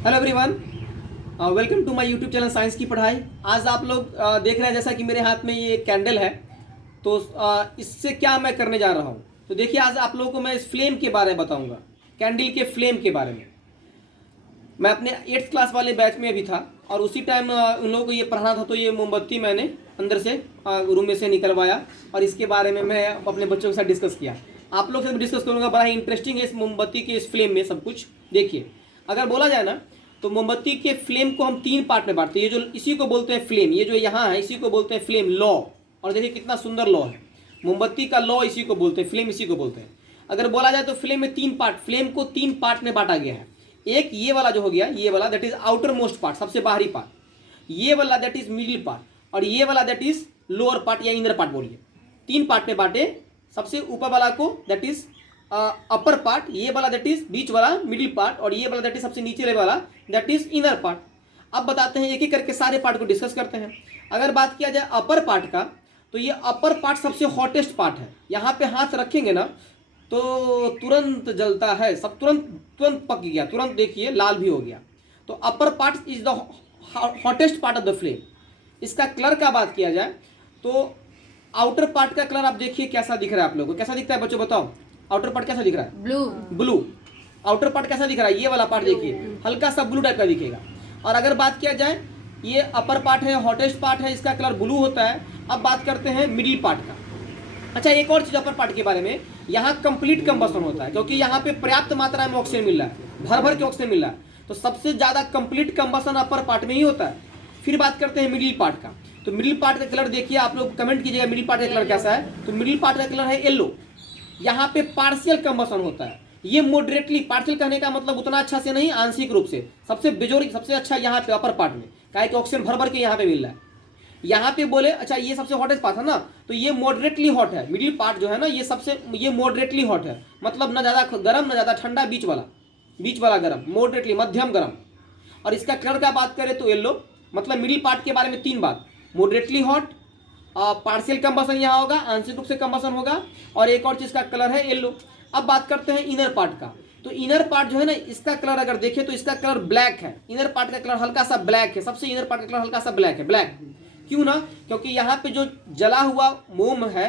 Hello everyone, welcome to my YouTube channel science की पढ़ाई। आज आप लोग देख रहे हैं जैसा कि मेरे हाथ में ये कैंडल है। तो इससे क्या मैं करने जा रहा हूँ, तो देखिए आज आप लोगों को मैं इस फ्लेम के बारे में बताऊँगा, कैंडल के फ्लेम के बारे में। मैं अपने 8th क्लास वाले बैच में अभी था और उसी टाइम उन लोगों को ये पढ़ाना था, तो ये मोमबत्ती मैंने अंदर से रूम में से निकलवाया और इसके बारे में मैं अपने बच्चों के साथ डिस्कस किया। आप लोग से डिस्कस करूँगा, बड़ा ही इंटरेस्टिंग है इस मोमबत्ती के इस फ्लेम में सब कुछ। देखिए, अगर बोला जाए ना तो मोमबत्ती के फ्लेम को हम 3 पार्ट में बांटते हैं। ये जो इसी को बोलते हैं फ्लेम, ये जो यहाँ है इसी को बोलते हैं फ्लेम लॉ। और देखिए कितना सुंदर लॉ है, मोमबत्ती का लॉ इसी को बोलते हैं, फ्लेम इसी को बोलते हैं। अगर बोला जाए तो फ्लेम में 3 पार्ट, फ्लेम को 3 पार्ट में बांटा गया है। एक ये वाला जो हो गया, ये वाला that is outer most part, सबसे बाहरी पार्ट। ये वाला दैट इज मिडिल पार्ट, और ये वाला दैट इज लोअर पार्ट या इनर पार्ट बोलिए। 3 पार्ट में बांटे। सबसे ऊपर वाला को दैट इज अपर पार्ट, ये वाला दैट इज बीच वाला मिडिल पार्ट, और ये वाला दैट इज सबसे नीचे वाला दैट इज इनर पार्ट। अब बताते हैं एक एक करके सारे पार्ट को डिस्कस करते हैं। अगर बात किया जाए अपर पार्ट का, तो ये अपर पार्ट सबसे हॉटेस्ट पार्ट है। यहाँ पे हाथ रखेंगे ना तो तुरंत जलता है, सब तुरंत तुरंत पक गया, तुरंत देखिए लाल भी हो गया। तो upper part is the hottest part of the flame. इसका कलर का बात किया जाए तो आउटर पार्ट का कलर आप देखिए कैसा दिख रहा है आप लोगों को, कैसा दिखता है बच्चों बताओ? आउटर पार्ट कैसा दिख रहा है? ब्लू। ब्लू। आउटर पार्ट कैसा दिख रहा है? ये वाला पार्ट देखिए हल्का सा ब्लू टाइप का दिखेगा। और अगर बात किया जाए, ये अपर पार्ट है, हॉटेस्ट पार्ट है, इसका कलर ब्लू होता है। अब बात करते हैं मिडिल पार्ट का। अच्छा, एक और चीज अपर पार्ट के बारे में, यहाँ कंप्लीट कंबशन होता है क्योंकि यहाँ पे पर्याप्त मात्रा में ऑक्सीजन मिल रहा है, भर भर के ऑक्सीजन मिल रहा है। तो सबसे ज्यादा कंप्लीट कंबशन अपर पार्ट में ही होता है। फिर बात करते हैं मिडिल पार्ट का। तो मिडिल पार्ट का कलर देखिए, आप लोग कमेंट कीजिएगा मिडिल पार्ट का कलर कैसा है। तो मिडिल पार्ट का कलर है येलो। यहाँ पे पार्शियल कंबशन होता है। ये मॉडरेटली, पार्शियल कहने का मतलब उतना अच्छा से नहीं, आंशिक रूप से। सबसे बेजोरी सबसे अच्छा यहाँ पे अपर पार्ट में, क्या है कि ऑक्सीजन भर भर के यहाँ पे मिल रहा है। यहाँ पे बोले अच्छा ये सबसे हॉटेस्ट पार्ट है ना, तो ये मॉडरेटली हॉट है। मिडिल पार्ट जो है ना ये मॉडरेटली हॉट है, मतलब ना ज़्यादा गर्म ना ज़्यादा ठंडा, बीच वाला गर्म, मॉडरेटली मध्यम गर्म। और इसका कलर का बात करें तो येलो। मतलब मिडिल पार्ट के बारे में 3 बात, मॉडरेटली हॉट, पार्शियल कंबशन यहाँ होगा, आंशिक रूप से कंबशन होगा, और एक और चीज़ का कलर है येलो। अब बात करते हैं इनर पार्ट का। तो इनर पार्ट जो है ना, इसका कलर अगर देखें तो इसका कलर ब्लैक है। इनर पार्ट का कलर हल्का सा ब्लैक है, सबसे इनर पार्ट का कलर हल्का सा ब्लैक है। ब्लैक क्यों ना? क्योंकि यहाँ पे जो जला हुआ मोम है,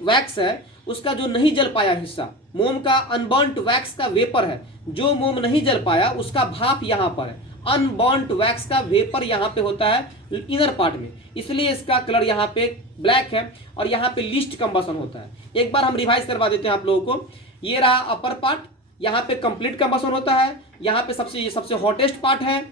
वैक्स है, उसका जो नहीं जल पाया हिस्सा, मोम का अनबर्न्ट वैक्स का वेपर है, जो मोम नहीं जल पाया उसका भाप यहाँ पर है। अनबर्न्ट वैक्स का वेपर यहाँ पे होता है इनर पार्ट में, इसलिए इसका कलर यहाँ पे ब्लैक है। और यहाँ पे लीस्ट कंबशन होता है। एक बार हम रिवाइज करवा देते हैं आप लोगों को। ये रहा अपर पार्ट, यहाँ पे कंप्लीट कंबशन होता है, यहाँ पे सबसे हॉटेस्ट पार्ट है।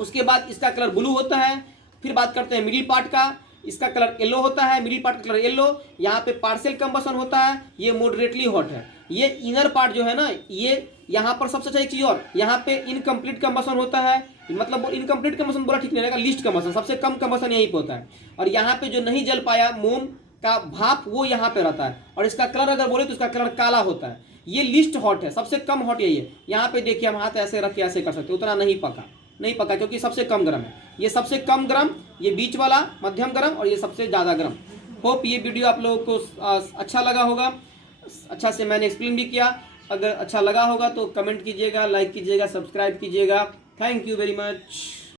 उसके बाद इसका कलर ब्लू होता है। फिर बात करते हैं मिडिल पार्ट का, इसका कलर येलो होता है, मिडिल पार्ट का कलर येलो। यहाँ पे पार्शियल कंबशन होता है, ये मॉडरेटली हॉट है। ये इनर पार्ट जो है ना, ये यहाँ पर सबसे अच्छा एक चीज और, यहाँ पे इनकम्प्लीट कंबशन होता है। मतलब इनकम्प्लीट कंबशन बोला ठीक नहीं रहेगा, लीस्ट कंबशन, सबसे कम कंबशन यहीं पे होता है। और यहाँ पे जो नहीं जल पाया मोम का भाप, वो यहाँ पे रहता है। और इसका कलर अगर बोले तो इसका कलर काला होता है। ये लीस्ट हॉट है, सबसे कम हॉट यही है। यहाँ पे देखिए हम हाथ ऐसे रख के ऐसे कर सकते, उतना नहीं पका क्योंकि सबसे कम गर्म है। ये सबसे कम गर्म, ये बीच वाला मध्यम गर्म, और ये सबसे ज़्यादा गर्म। होप ये वीडियो आप लोगों को अच्छा लगा होगा, अच्छा से मैंने एक्सप्लेन भी किया। अगर अच्छा लगा होगा तो कमेंट कीजिएगा, लाइक कीजिएगा, सब्सक्राइब कीजिएगा। Thank you very much.